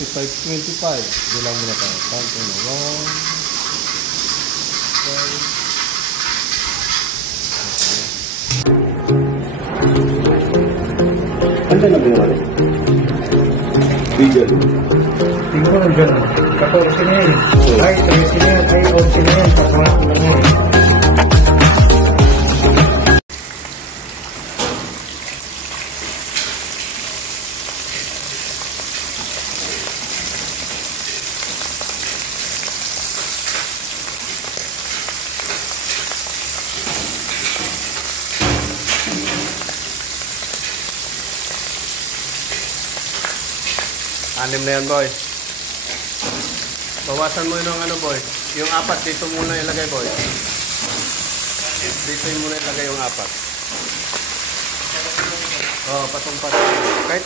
35.25. Bilang muna tayo. Count na. 1, 5. Ano na binari? Bigyan. Tingnan mo lang dyan. 14 na yan. Ay, 13 na yan. Ay, 11 na yan. Papangat na yan. Anim na yan, boy. Bawasan mo yung ano, boy. Yung 4 dito muna ilagay, boy. Dito yung muna ilagay yung 4. Oh, patong-patong. Kahit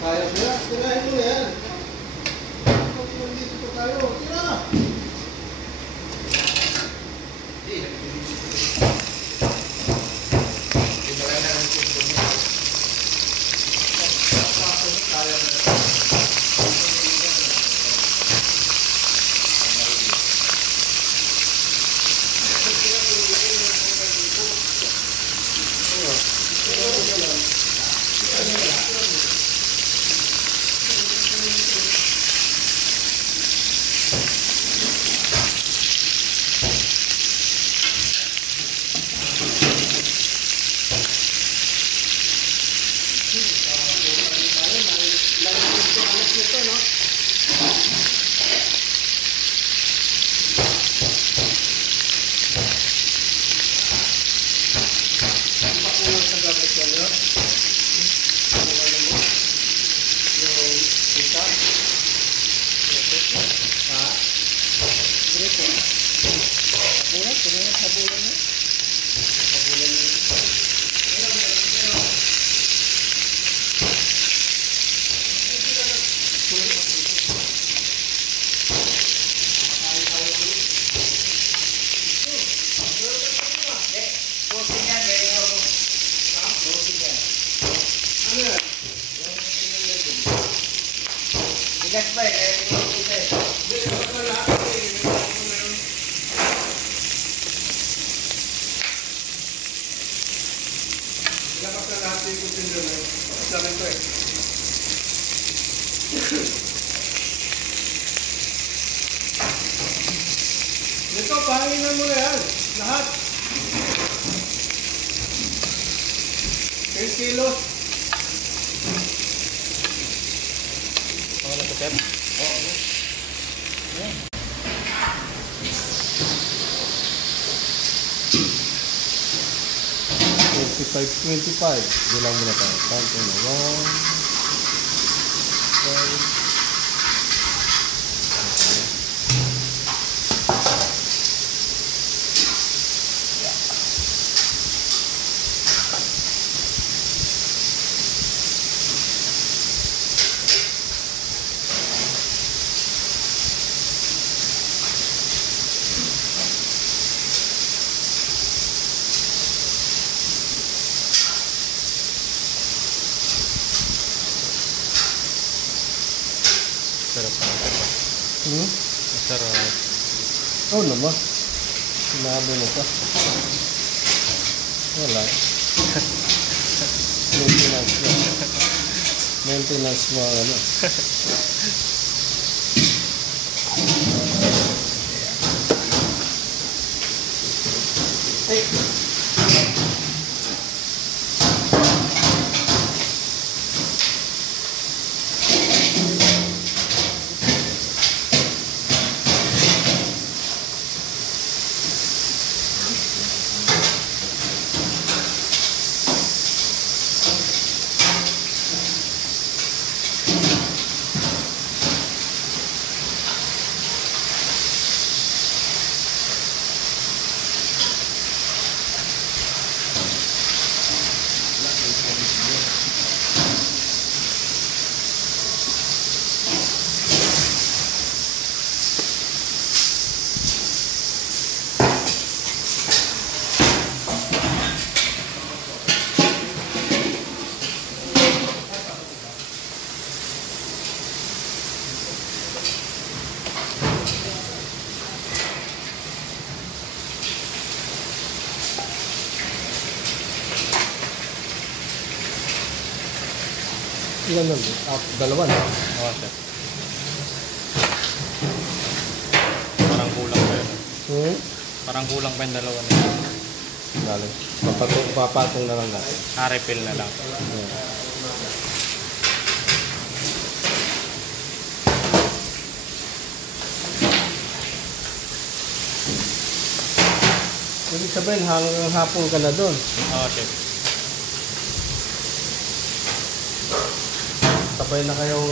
Kaya sila. Tirahin mo yan. Kung dito tayo. Tira! Bigas pa eh, kaya ito kita eh. Lakas na lahat yung kutin doon eh. Lakas namin ito eh. Ito, pahanginan mo na yan. Lahat. 10 kilos. wala sa step. Oo. 25.25. Bilang muna tayo. Count na. 1, 5. Sarap pa. Masarap. Oh naman. Sinabi mo pa. Wala. Maintenance mo. Maintenance mo ano. Ilan nun? Dalawa na. Oo, chef. Parang kulang pa yun. Parang kulang pa yung dalawa na yun. Dali. Papatong na lang natin. Refill na lang. Ibig sabihin, hanggang hapon ka na doon. Oo, chef. Sabay na kayong,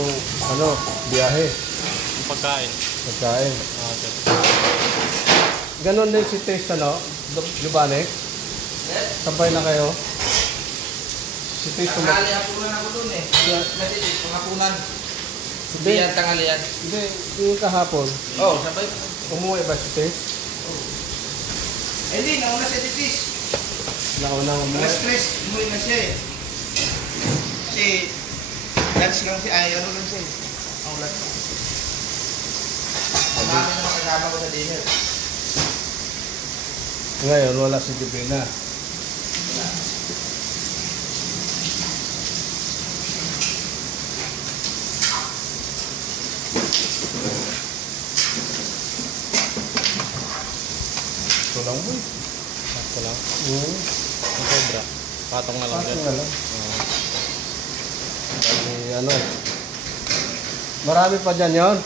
biyahe. Yung pagkain. Pagkain. Oo, chef. Ganon din si Tess, Lubanek. Sabay na kayo. Si Tess, Tanghali hapunan ako dun eh. Kasi panghapunan. Hindi. Yan, tanghalian. Hindi, yung kahapon. Oo, sabay. Umuwi ba si Tess? Eh di, nauna si Titis. Naunang umuwi. Alas 3, umuwi na siya eh. Kasi, lunch lang siya, ay ano lang siya eh. Ang lunch. Marami naman kasama ko sa dinner. Ngayon, wala si Divina. Ito lang mo. Ito lang. Hmm. Ang sobra. Patong na lang Patong dyan. na lang. Bali, marami pa dyan yun.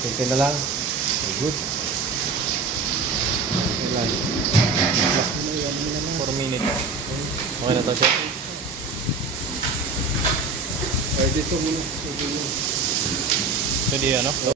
Kunti na lang. Good. Ilan? 4 minutes. Okay na to, chef. Pwede ito muna. Pwede ano?